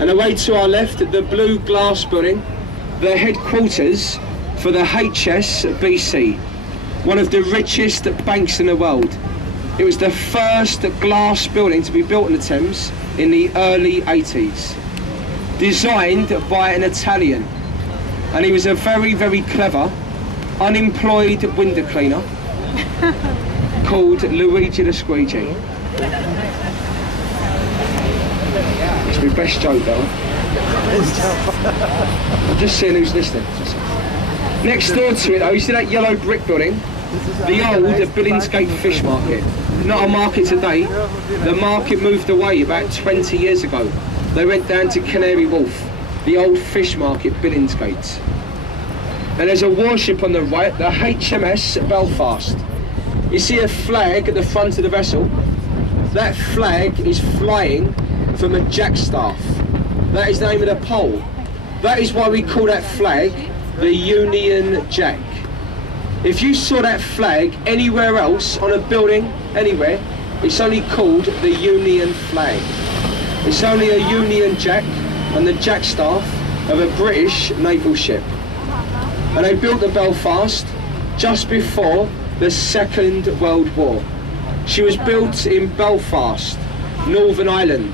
And away to our left, the blue glass building, the headquarters for the HSBC, one of the richest banks in the world. It was the first glass building to be built in the Thames in the early 80s. Designed by an Italian, and he was a very, very clever, unemployed window cleaner called Luigi the Squeegee. It's my best joke though. I'm just seeing who's listening. Next door to it though, you see that yellow brick building? The old Billingsgate Fish Market. Not a market today. The market moved away about 20 years ago. They went down to Canary Wharf, the old fish market, Billingsgate. And there's a warship on the right, the HMS Belfast. You see a flag at the front of the vessel? That flag is flying from a jackstaff. That is the name of the pole. That is why we call that flag the Union Jack. If you saw that flag anywhere else on a building, anywhere, it's only called the Union flag. It's only a Union Jack on the jackstaff of a British naval ship. And they built the Belfast just before the Second World War. She was built in Belfast, Northern Ireland,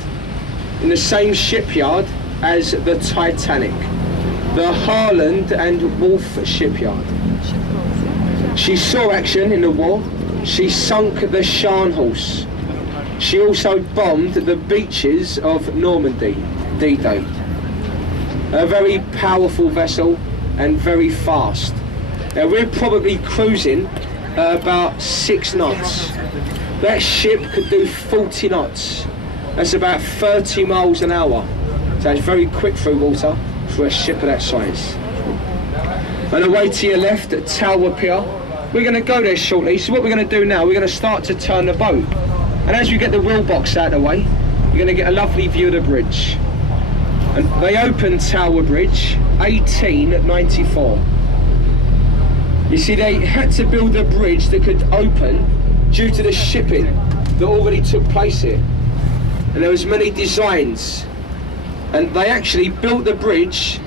in the same shipyard as the Titanic, the Harland and Wolff shipyard. She saw action in the war. She sunk the Scharnhorst. She also bombed the beaches of Normandy, D-Day. A very powerful vessel and very fast. Now we're probably cruising about 6 knots. That ship could do 40 knots. That's about 30 miles an hour. So it's very quick through water for a ship of that size. And away to your left at Tower Pier. We're going to go there shortly. So what we're going to do now, we're going to start to turn the boat. And as we get the wheel box out of the way, you're going to get a lovely view of the bridge. And they opened Tower Bridge 1894. You see, they had to build a bridge that could open due to the shipping that already took place here. And there was many designs. And they actually built the bridge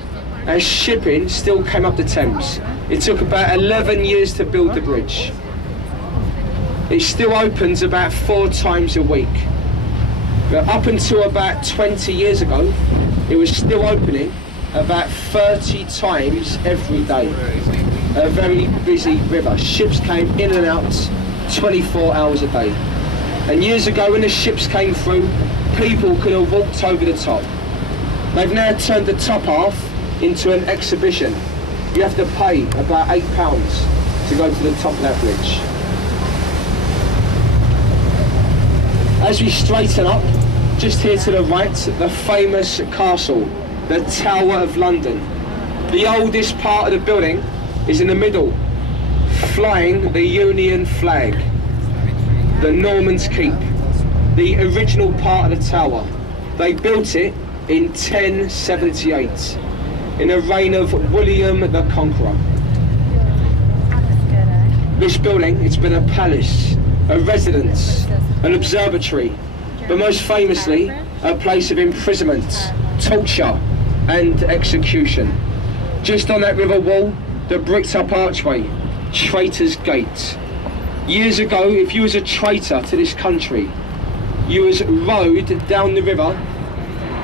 as shipping still came up the Thames. It took about 11 years to build the bridge. It still opens about 4 times a week. But up until about 20 years ago, it was still opening about 30 times every day. A very busy river. Ships came in and out 24 hours a day. And years ago when the ships came through, people could have walked over the top. They've now turned the top half into an exhibition. You have to pay about £8 to go to the top of that bridge. As we straighten up, just here to the right, the famous castle, the Tower of London. The oldest part of the building is in the middle, flying the Union flag, the Norman's Keep, the original part of the tower. They built it in 1078, in the reign of William the Conqueror. This building, it's been a palace, a residence, an observatory, but most famously, a place of imprisonment, torture, and execution. Just on that river wall, the bricked up archway, Traitor's Gate. Years ago, if you was a traitor to this country, you was rowed down the river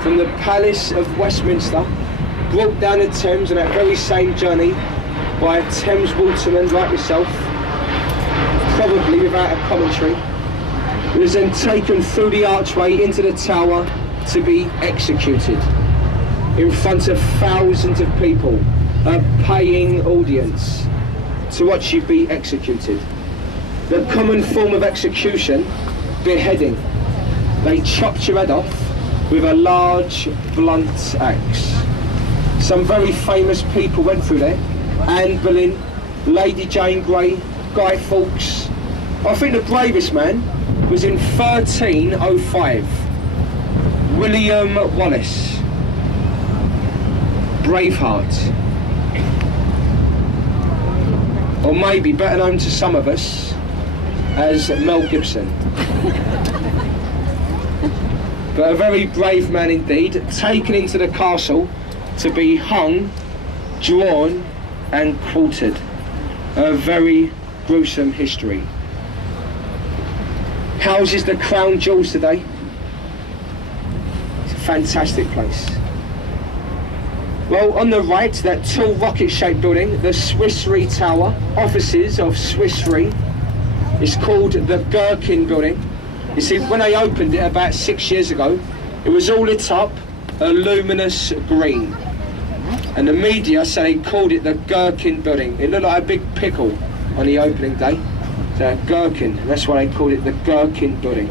from the Palace of Westminster, brought down the Thames on that very same journey by a Thames waterman like yourself, probably without a commentary. It was then taken through the archway into the tower to be executed in front of thousands of people, a paying audience to watch you be executed. The common form of execution, beheading. They chopped your head off with a large blunt axe. Some very famous people went through there. Anne Boleyn, Lady Jane Grey, Guy Fawkes. I think the bravest man was in 1305. William Wallace. Braveheart. Or maybe better known to some of us as Mel Gibson. but a very brave man indeed, taken into the castle to be hung, drawn and quartered. A very gruesome history. Houses the crown jewels today. It's a fantastic place. Well, on the right, that tall rocket-shaped building, the Swiss Re Tower, offices of Swiss Re. It's called the Gherkin building. You see, when they opened it about 6 years ago, it was all lit up a luminous green. And the media say they called it the Gherkin building. It looked like a big pickle on the opening day. So Gherkin, that's why they called it the Gherkin building.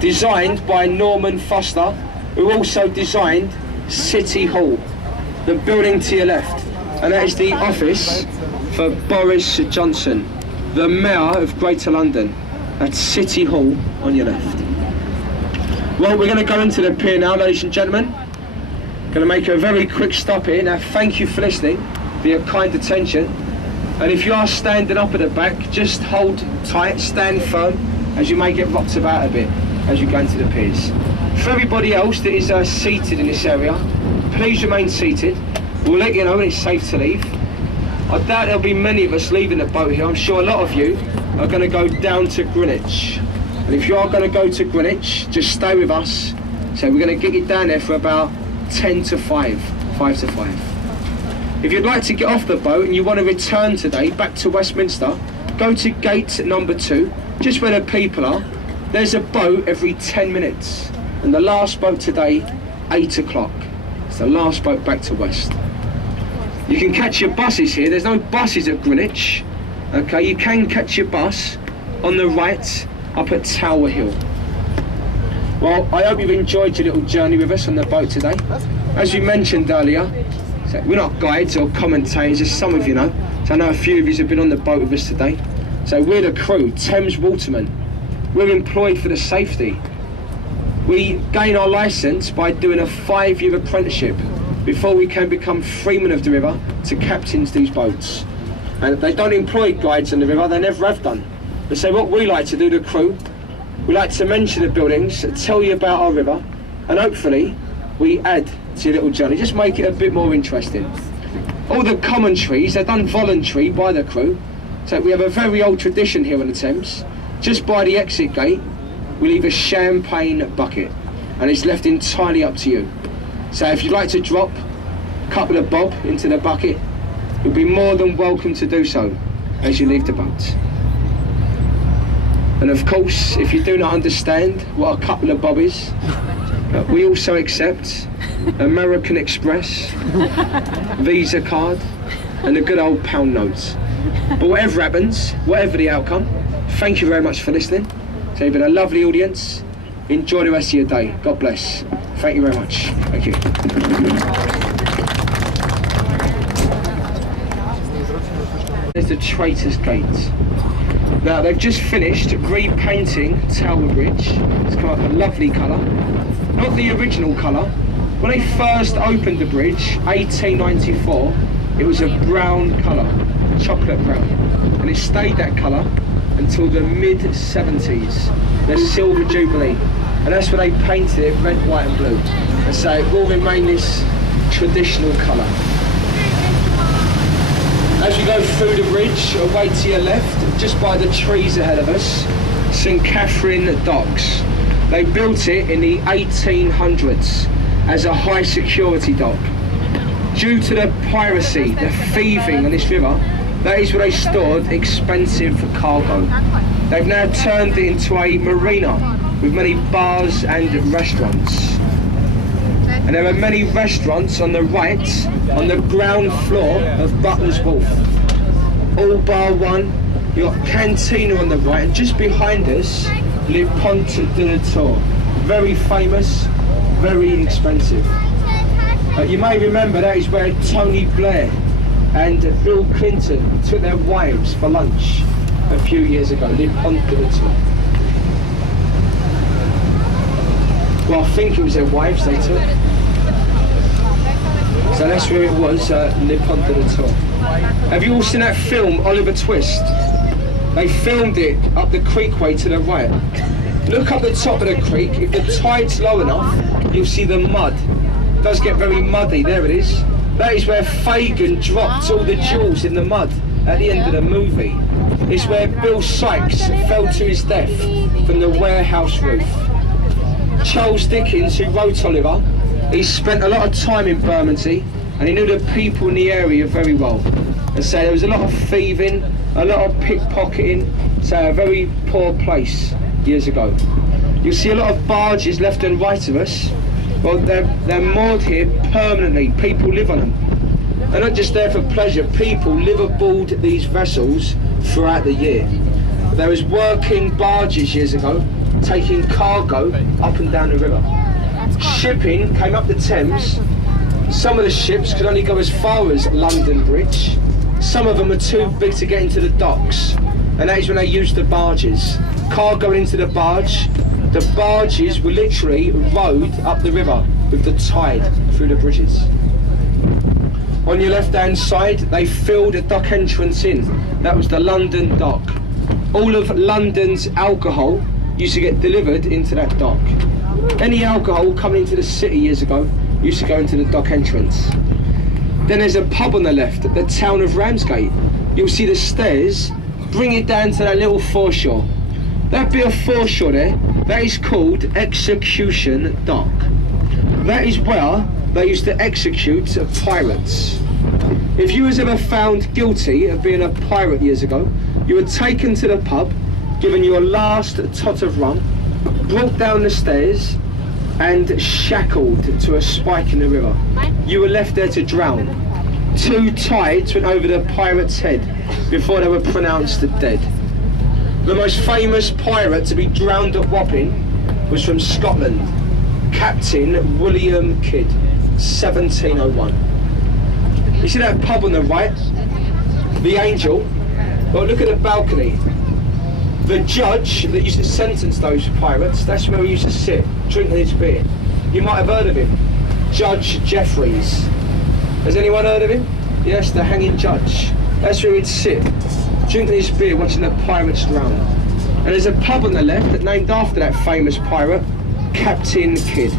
Designed by Norman Foster, who also designed City Hall, the building to your left. And that is the office for Boris Johnson, the Mayor of Greater London, at City Hall on your left. Well, we're going to go into the pier now, ladies and gentlemen. Going to make a very quick stop here. Now, thank you for listening, for your kind attention. And if you are standing up at the back, just hold tight, stand firm, as you may get rocked about a bit as you go into the piers. For everybody else that is seated in this area, please remain seated. We'll let you know when it's safe to leave. I doubt there'll be many of us leaving the boat here. I'm sure a lot of you are going to go down to Greenwich. And if you are going to go to Greenwich, just stay with us. So we're going to get you down there for about 10 to 5 to 5. If you'd like to get off the boat and you want to return today back to Westminster, go to gate number 2, just where the people are. There's a boat every 10 minutes. And the last boat today, 8 o'clock. It's the last boat back to West. You can catch your buses here. There's no buses at Greenwich. Okay, you can catch your bus on the right up at Tower Hill. Well, I hope you've enjoyed your little journey with us on the boat today. As we mentioned earlier, so we're not guides or commentators, as some of you know. So I know a few of you have been on the boat with us today. So we're the crew, Thames Watermen. We're employed for the safety. We gain our licence by doing a 5-year apprenticeship before we can become freemen of the river to captains these boats. And they don't employ guides on the river, they never have done. But so what we like to do, the crew, we like to mention the buildings, tell you about our river, and hopefully we add to your little journey, just make it a bit more interesting. All the commentaries, they're done voluntary by the crew, so we have a very old tradition here on the Thames. Just by the exit gate, we leave a champagne bucket, and it's left entirely up to you. So if you'd like to drop a couple of bob into the bucket, you'll be more than welcome to do so as you leave the boat. And of course, if you do not understand what a couple of bob is, we also accept American Express, Visa card, and a good old pound note. But whatever happens, whatever the outcome, thank you very much for listening. So you've been a lovely audience. Enjoy the rest of your day. God bless. Thank you very much. Thank you. There's the Traitors Gate. Now they've just finished repainting Tower Bridge. It's come up a lovely colour. Not the original colour. When they first opened the bridge, 1894, it was a brown colour, chocolate brown. And it stayed that colour until the mid-70s, the Silver Jubilee. And that's when they painted it red, white and blue. And so it will remain this traditional colour. As you go through the bridge, away to your left, just by the trees ahead of us, St Catherine Docks. They built it in the 1800s as a high security dock. Due to the piracy, the thieving on this river, that is where they stored expensive cargo. They've now turned it into a marina with many bars and restaurants. And there are many restaurants on the right, on the ground floor of Butler's Wharf. All bar one, you've got Cantina on the right, and just behind us, Le Pont de la Tour. Very famous, very expensive. You may remember that is where Tony Blair and Bill Clinton took their wives for lunch a few years ago, Le Pont de la Tour. Well, I think it was their wives they took. So that's where it was, Le Pont de la Tour. Have you all seen that film, Oliver Twist? They filmed it up the creekway to the right. Look up the top of the creek. If the tide's low enough, you'll see the mud. It does get very muddy. There it is. That is where Fagin dropped all the jewels in the mud at the end of the movie. It's where Bill Sykes fell to his death from the warehouse roof. Charles Dickens, who wrote Oliver, he spent a lot of time in Bermondsey and he knew the people in the area very well. And so there was a lot of thieving, a lot of pickpocketing, so a very poor place years ago. You'll see a lot of barges left and right of us. Well, they're moored here permanently. People live on them. They're not just there for pleasure. People live aboard these vessels throughout the year. There was working barges years ago, taking cargo up and down the river. Shipping came up the Thames. Some of the ships could only go as far as London Bridge. Some of them were too big to get into the docks, and that is when they used the barges. Cargo into the barge. The barges were literally rowed up the river with the tide through the bridges. On your left-hand side, they filled a dock entrance in. That was the London dock. All of London's alcohol used to get delivered into that dock. Any alcohol coming into the city years ago used to go into the dock entrance. Then there's a pub on the left, at the town of Ramsgate. You'll see the stairs bring it down to that little foreshore. That bit of foreshore there, that is called Execution Dock. That is where they used to execute pirates. If you was ever found guilty of being a pirate years ago, you were taken to the pub, given your last tot of rum, brought down the stairs and shackled to a spike in the river. You were left there to drown. 2 tides went over the pirate's head before they were pronounced dead. The most famous pirate to be drowned at Wapping was from Scotland, Captain William Kidd, 1701. You see that pub on the right? The Angel? Well, look at the balcony. The judge that used to sentence those pirates, that's where he used to sit, drinking his beer. You might have heard of him. Judge Jeffreys. Has anyone heard of him? Yes, the hanging judge. That's where he'd sit, drinking his beer, watching the pirates drown. And there's a pub on the left named after that famous pirate, Captain Kidd.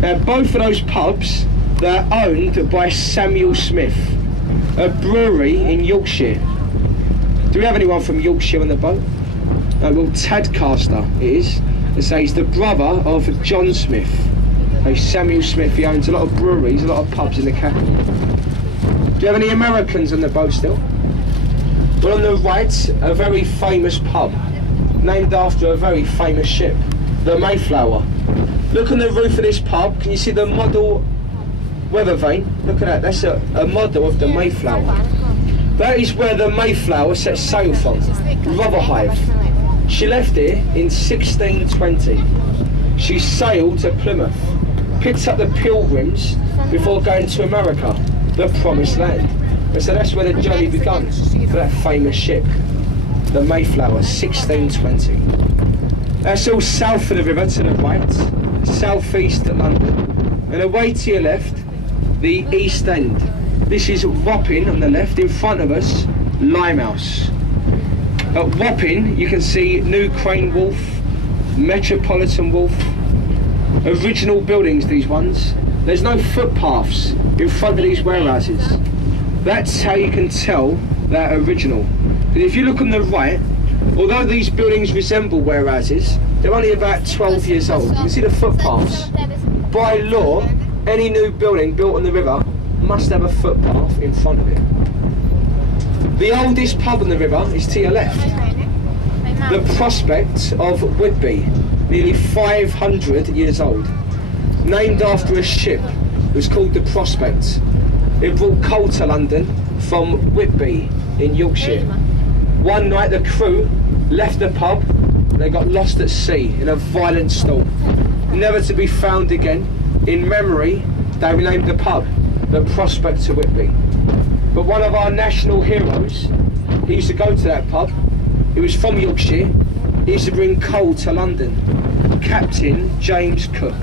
Now, both of those pubs, they're owned by Samuel Smith, a brewery in Yorkshire. Do we have anyone from Yorkshire on the boat? Well, Tadcaster it is. It says the brother of John Smith. Samuel Smith, he owns a lot of breweries, a lot of pubs in the capital. Do you have any Americans on the boat still? Well, on the right, a very famous pub, named after a very famous ship, the Mayflower. Look on the roof of this pub, can you see the model weather vane? Look at that, that's a model of the Mayflower. That is where the Mayflower set sail from, Rotherhithe. She left here in 1620. She sailed to Plymouth, picked up the Pilgrims before going to America, the Promised Land. And so that's where the journey began for that famous ship, the Mayflower, 1620. That's all south of the river to the right, southeast of London. And away to your left, the East End. This is Wapping on the left, in front of us, Limehouse. At Wapping, you can see New Crane Wharf, Metropolitan Wharf, original buildings, these ones. There's no footpaths in front of these warehouses. That's how you can tell they're original. And if you look on the right, although these buildings resemble warehouses, they're only about 12 years old. You can see the footpaths. By law, any new building built on the river must have a footpath in front of it. The oldest pub on the river is to your left. The Prospect of Whitby, nearly 500 years old. Named after a ship, it was called the Prospect. It brought coal to London from Whitby in Yorkshire. One night the crew left the pub and they got lost at sea in a violent storm. Never to be found again. In memory, they renamed the pub the Prospect of Whitby. But one of our national heroes, he used to go to that pub. He was from Yorkshire. He used to bring coal to London. Captain James Cook.